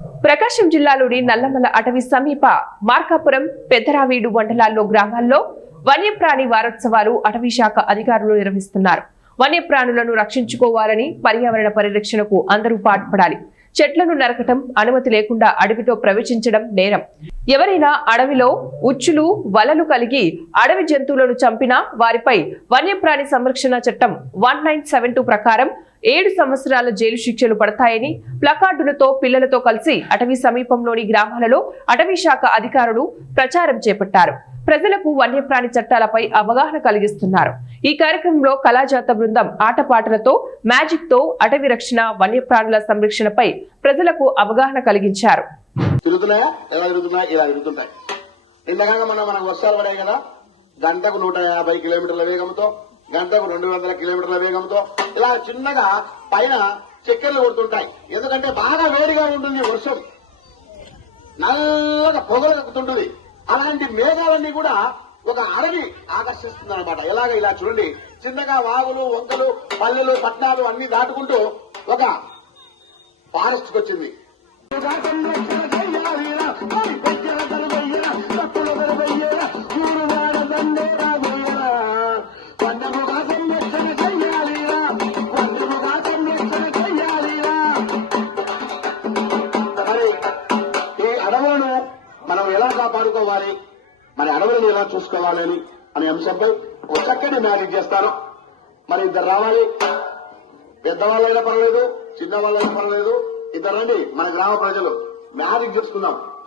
ప్రకాశం జిల్లాలోని నల్లమల అటవీ సమీప మార్కాపురం పెద్దరావీడు మండలాల్లో గ్రామాల్లో వన్యప్రాణి వారోత్సవాలు అటవీ శాఖ అధికారులు నిర్వహిస్తున్నారు. వన్యప్రాణులను రక్షించుకోవాలని పర్యావరణ పరిరక్షణకు అందరూ పాటుపడాలి. చెట్లను నరకటం అనుమతి లేకుండా అడవితో ప్రవేశించడం నేరం. ఎవరైనా అడవిలో ఉచ్చులు వలలు కలిగి అడవి జంతువులను చంపినా వారిపై వన్యప్రాణి సంరక్షణ చట్టం వన్ నైన్ సెవెన్ టూ ప్రకారం ఏడు సంవత్సరాల జైలు శిక్షలు పడతాయని ప్లకార్డులతో పిల్లలతో కలిసి అటవీ సమీపంలోని గ్రామాలలో అటవీ శాఖ అధికారులు ప్రచారం చేపట్టారు. ప్రజలకు వన్యప్రాణి చట్టాలపై అవగాహన కలిగిస్తున్నారు. ఈ కార్యక్రమంలో కళాజాత బృందం ఆటపాటలతో మ్యాజిక్తో అటవీ రక్షణ వన్యప్రాణుల సంరక్షణపై ప్రజలకు అవగాహన కలిగించారు. మనం వర్షాలు పడాయి కదా? గంటకు నూట యాభై కిలోమీటర్ల వేగంతో గంటకు రెండు వందల కిలోమీటర్ల వేగంతో ఇలా చిన్నగా పైన చక్కెరలు కొడుతుంటాయి. ఎందుకంటే బాగా వేడిగా ఉంటుంది వర్షం. నల్లగా పొగలు కక్కుతుంటుంది. అలాంటి మేఘాలన్నీ కూడా ఒక అడవి ఆకర్షిస్తుంది అనమాట ఎలాగ ఇలా చూడండి. చిన్నగా వాగులు వంకలు పల్లెలు పట్టణాలు అన్ని దాటుకుంటూ ఒక ఫారెస్ట్ వచ్చింది. కాపాడుకోవాలి? మరి అడవులను ఎలా చూసుకోవాలని అనే అంశంపై ఒక చక్కని మ్యారేజ్ చేస్తాను. మరి ఇద్దరు రావాలి. పెద్దవాళ్ళైనా పర్లేదు చిన్నవాళ్ళైనా పర్లేదు ఇద్దరు రండి మన గ్రామ ప్రజలు. మ్యారేజ్ చూసుకుందాం.